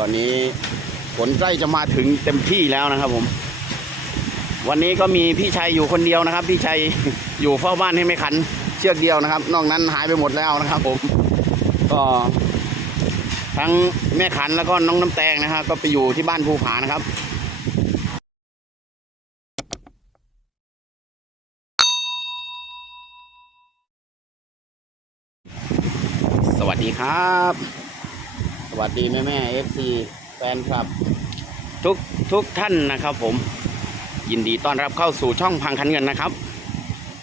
ตอนนี้ฝนใกล้จะมาถึงเต็มที่แล้วนะครับผม วันนี้ก็มีพี่ชัยอยู่คนเดียวนะครับ พี่ชัยอยู่เฝ้าบ้านให้ไม่ขัน เชือกเดียวนะครับ นอกนั้นหายไปหมดแล้วนะครับ ผมก็ทั้งแม่ขันแล้วก็น้องน้ำแตงนะฮะก็ไปอยู่ที่บ้านภูผานะครับสวัสดีครับ สวัสดีแม่แม่เอฟซีแฟนคลับ ทุกทุกท่านนะครับผม ยินดีต้อนรับเข้าสู่ช่องพังคันเงินนะครับ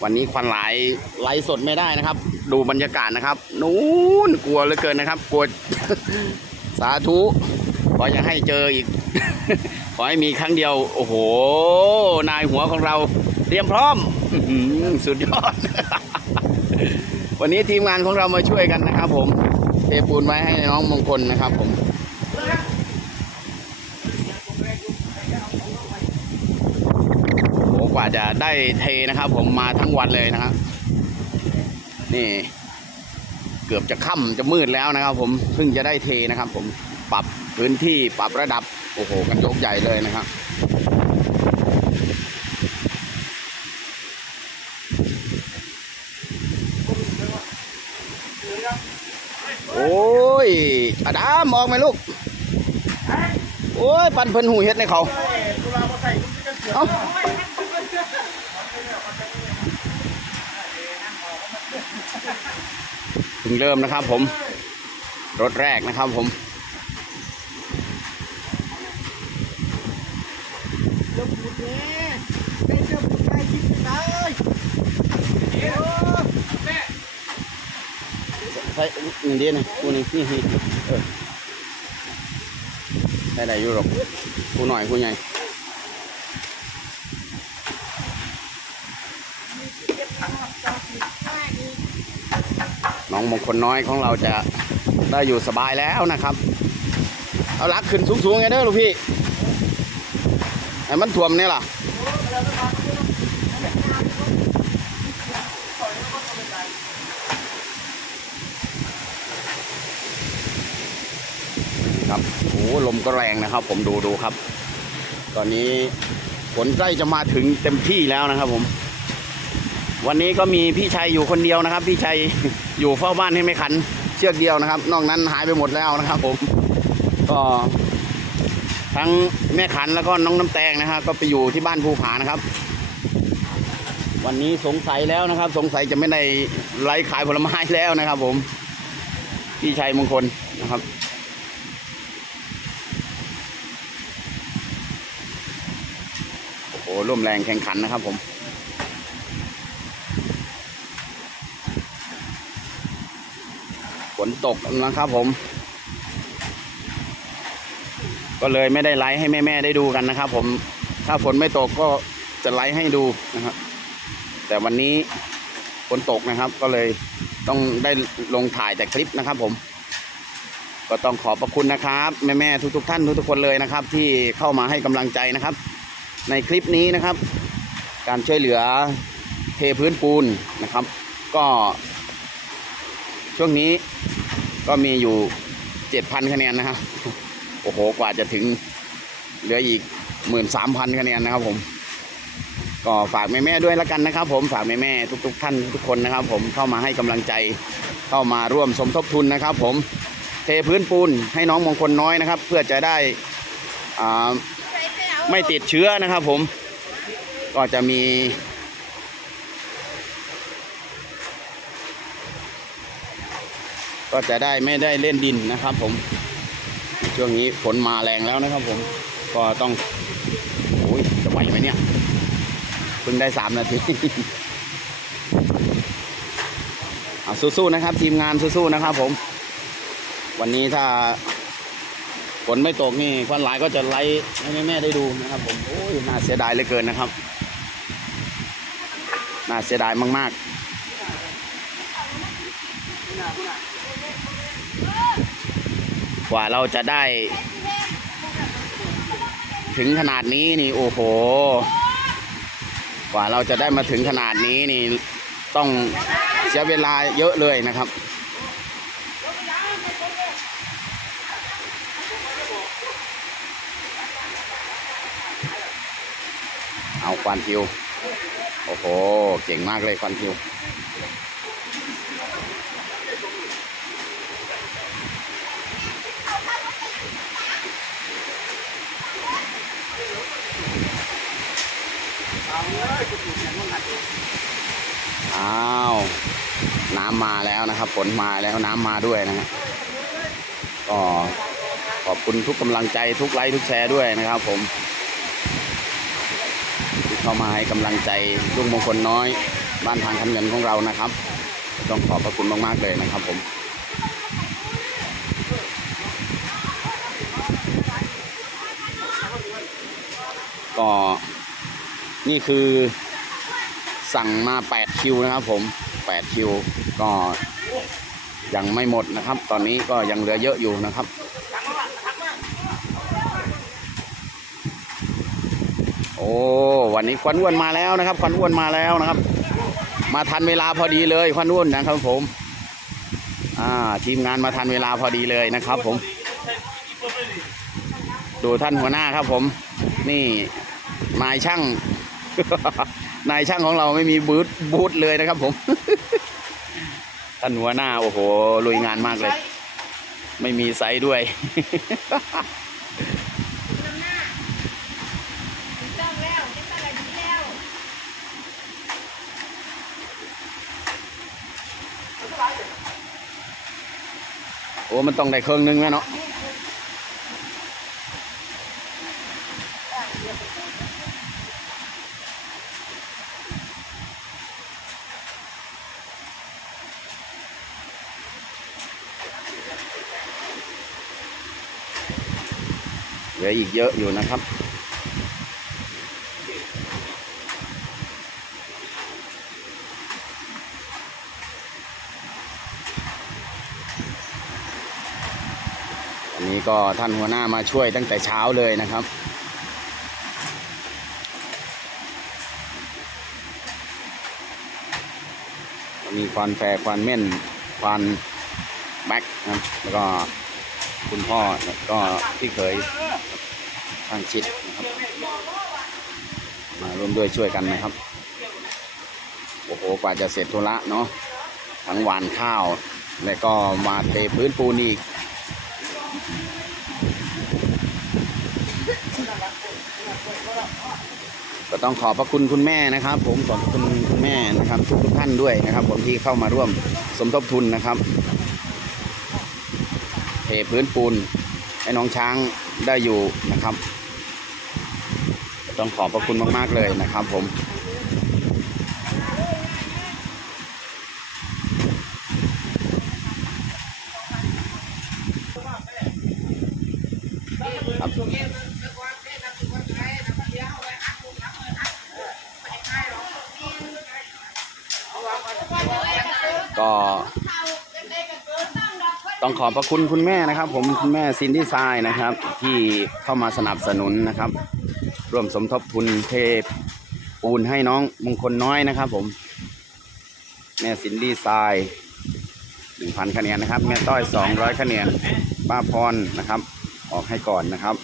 วันนี้ควันหลายไลฟ์สดไม่ได้นะครับ ดูบรรยากาศนะครับ นู้นกลัวเหลือเกินนะครับกลัวสาธุขออย่าให้เจออีก ขอให้มีครั้งเดียว โอ้โห นายหัวของเราเตรียมพร้อมอื้อหือสุดยอด วันนี้ทีมงานของเรามาช่วยกันนะครับผม เทปูนไว้ให้น้องมงคลนะครับผมโอ้กว่าจะได้เทนะครับผมมาทั้งวันเลยนะครับนี่ เกือบจะค่ำจะมืดแล้วนะครับ ผมเพิ่งจะได้เทนะครับ ผมปรับพื้นที่ปรับระดับโอ้โหกันยกใหญ่เลยนะครับ โอ้ ยอดามออกไหมลูก โอ้ย ปันเพิ่นหูเฮ็ดในเขาเอาถึงเริ่มนะครับผม รถแรกนะครับผม ส่นี่เดียนี่กูนี่นี่นี่เออใส่ได้อยู่หรอกกูหน่อยกูใหญ่น้องมงคลน้อยของเราจะได้อยู่สบายแล้วนะครับ เอาลักขึ้นสูงๆไงเด้อลูกพี่ไอ้มันถ่วมเนี่ยล่ะ ครับโอ้โหลมก็แรงนะครับ ผมดูดูครับ ตอนนี้ฝนใกล้จะมาถึงเต็มที่แล้วนะครับผม วันนี้ก็มีพี่ชัยอยู่คนเดียวนะครับ พี่ชัยอยู่เฝ้าบ้านให้ไม่ขัน เชือกเดียวนะครับ นอกนั้นหายไปหมดแล้วนะครับ ผม ก็ทั้งแม่ขันแล้วก็น้องน้ำแตงนะฮะก็ไปอยู่ที่บ้านภูผานะครับ วันนี้สงสัยแล้วนะครับ สงสัยจะไม่ได้ไลฟ์ขายผลไม้แล้วนะครับ ผม พี่ชัยมงคลนะครับ อ้โหร่วมแรงแข่งขันนะครับผมฝนตกนะครับผม ก็เลยไม่ได้ไลฟ์ให้แม่ๆได้ดูกันนะครับ ผม ถ้าฝนไม่ตกก็จะไลฟ์ให้ดูนะครับ แต่วันนี้ฝนตกนะครับ ก็เลยต้องได้ลงถ่ายแต่คลิปนะครับ ผม ก็ต้องขอบพระคุณนะครับ แม่ๆทุกๆ ท่านทุกๆคนเลยนะครับ ที่เข้ามาให้กำลังใจนะครับ ในคลิปนี้นะครับ การช่วยเหลือเทพื้นปูนนะครับ ก็ ช่วงนี้ก็มีอยู่เจ็ดพันคะแนนนะครับโอ้โหกว่าจะถึงเหลืออีกหมื่นสามพันคะแนนนะครับผม ก็ฝากแม่ๆด้วยละกันนะครับ ผมฝากแม่ๆทุก ๆ ท่านทุกคนนะครับ ผมเข้ามาให้กำลังใจเข้ามาร่วมสมทบทุนนะครับ ผมเทพื้นปูนให้น้องมงคลน้อยนะครับ เพื่อจะได้อ่า ไม่ติดเชื้อนะครับผมก็จะมี ก็จะได้ไม่ได้เล่นดินนะครับผม ช่วงนี้ฝนมาแรงแล้วนะครับผม ก็ต้องโอ้ยจะไหวไหมเนี่ยเพิ่งได้สามนาทีเอาสู้ๆนะครับ ทีมงานสู้ๆนะครับผม วันนี้ถ้า ฝนไม่ตกนี่ควันหลายก็จะไล่ให้แม่ได้ดูนะครับ ผมโอ้ยน่าเสียดายเหลือเกินนะครับน่าเสียดายมากๆ กว่าเราจะได้ ถึงขนาดนี้นี่โอ้โห กว่าเราจะได้มาถึงขนาดนี้นี่ต้องเสียเวลาเยอะเลยนะครับ เอาควันทิว โอ้โห เก่งมากเลยควันทิว อ้าว น้ำมาแล้วนะครับฝนมาแล้วน้ำมาด้วยนะฮะก็ขอบคุณทุกกำลังใจทุกไลค์ทุกแชร์ด้วยนะครับผม เข้ามาให้กำลังใจลุงมงคลน้อย บ้านทางคำเงินของเรานะครับ ต้องขอบพระคุณมากๆเลยนะครับผมก็นี่คือสั่งมา 8 คิวนะครับผม 8 คิว ก็ยังไม่หมดนะครับ ตอนนี้ก็ยังเหลือเยอะอยู่นะครับ โอ้วันนี้ควันอ้วนมาแล้วนะครับควันอ้วนมาแล้วนะครับ มาทันเวลาพอดีเลยควันอ้วนนะครับผมอ่าทีมงานมาทันเวลาพอดีเลยนะครับ ผม ดูท่านหัวหน้าครับ ผม นี่นายช่าง นายช่างของเราไม่มีบูธบูธเลยนะครับ ผม ท่านหัวหน้าโอ้โหลุยงานมากเลย ไม่มีไซส์ด้วย ต้องแล้วจะต้องอะไรดีแล้ว โอ้มันต้องได้เครื่องนึงแม่เนาะเหลืออีกเยอะอยู่นะครับ อันนี้ก็ท่านหัวหน้ามาช่วยตั้งแต่เช้าเลยนะครับ มีควันแฟร์ควันเม่นควันแบ็กนะครับแล้วก็คุณพ่อก็พี่เคยทางชิดนะครับ มาร่วมด้วยช่วยกันนะครับ โอ้โห กว่าจะเสร็จธุระเนาะทั้งหวานข้าว แล้วก็มาเทพื้นปูนอีก ก็ต้องขอบพระคุณคุณแม่นะครับ ผมขอบคุณคุณแม่นะครับทุกทุกท่านด้วยนะครับ ผมที่เข้ามาร่วมสมทบทุนนะครับเทพื้นปูนให้น้องช้างได้อยู่นะครับ ต้องขอบพระคุณมาก ๆ เลยนะครับผม ก็ ต้องขอบพระคุณคุณแม่นะครับ ผมคุณแม่ซินดี้ทรายนะครับ ที่เข้ามาสนับสนุนนะครับ ร่วมสมทบทุนเทปูนให้น้องมงคลน้อยนะครับ ผมแม่ซินดี้ทรายหนึ่งพันคะแนนนะครับ แม่ต้อยสองร้อยคะแนนป้าพรนะครับ ออกให้ก่อนนะครับ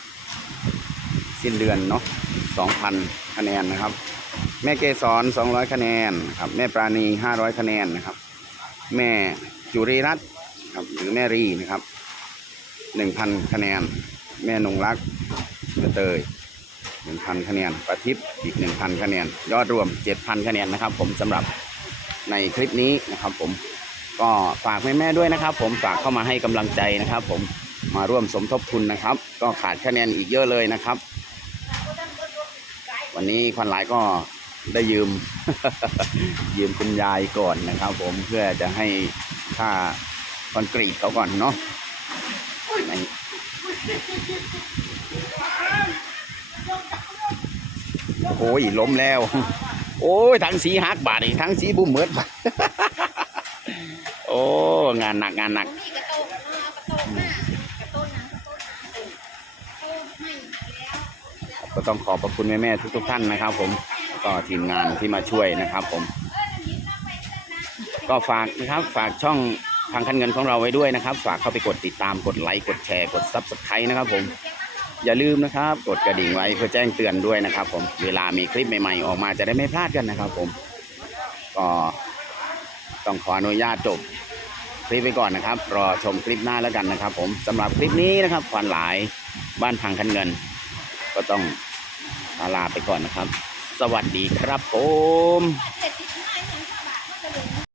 สิ้นเดือนเนาะสองพันคะแนนนะครับ แม่เกสร200คะแนนครับแม่ปราณี500คะแนนนะครับ แม่จุรีรัตน์ ครับหรือแม่รีนะครับ1,000คะแนน แม่นงรักแม่เตย1,000คะแนนประทิปอีก1,000คะแนน ยอดรวม7,000คะแนนนะครับ ผมสำหรับในคลิปนี้นะครับ ผมก็ฝากแม่ๆด้วยนะครับ ผมฝากเข้ามาให้กำลังใจนะครับ ผมมาร่วมสมทบทุนนะครับ ก็ขาดคะแนนอีกเยอะเลยนะครับ วันนี้ควันหลายก็ได้ยืม ยืมคุณยายก่อนนะครับ ผมเพื่อจะให้ค่า คอนกรีตเขาก่อนเนาะนโอ้ยล้มแล้ว โอ้ยทั้งสีหักบาดอีกทั้งสีบุ้มเหมือดบาดโอ้งานหนักงานหนักก็ต้องขอบพระคุณแม่ๆทุกๆท่านนะครับ ผมก็ทีมงานที่มาช่วยนะครับ ผม ก็ฝากนะครับฝากช่อง ทางคันเงินของเราไว้ด้วยนะครับ ฝากเข้าไปกดติดตามกดไลค์กดแชร์กดซับสไครต์นะครับ ผม อย่าลืมนะครับ กดกระดิ่งไว้เพื่อแจ้งเตือนด้วยนะครับ ผมเวลามีคลิปใหม่ๆ ออกมาจะได้ไม่พลาดกันนะครับ ผมก็ต้องขออนุญาตจบคลิปไปก่อนนะครับ รอชมคลิปหน้าแล้วกันนะครับ ผมสำหรับคลิปนี้นะครับควันหลายบ้านพังคันเงิน ก็ต้องลาไปก่อนนะครับ สวัสดีครับผม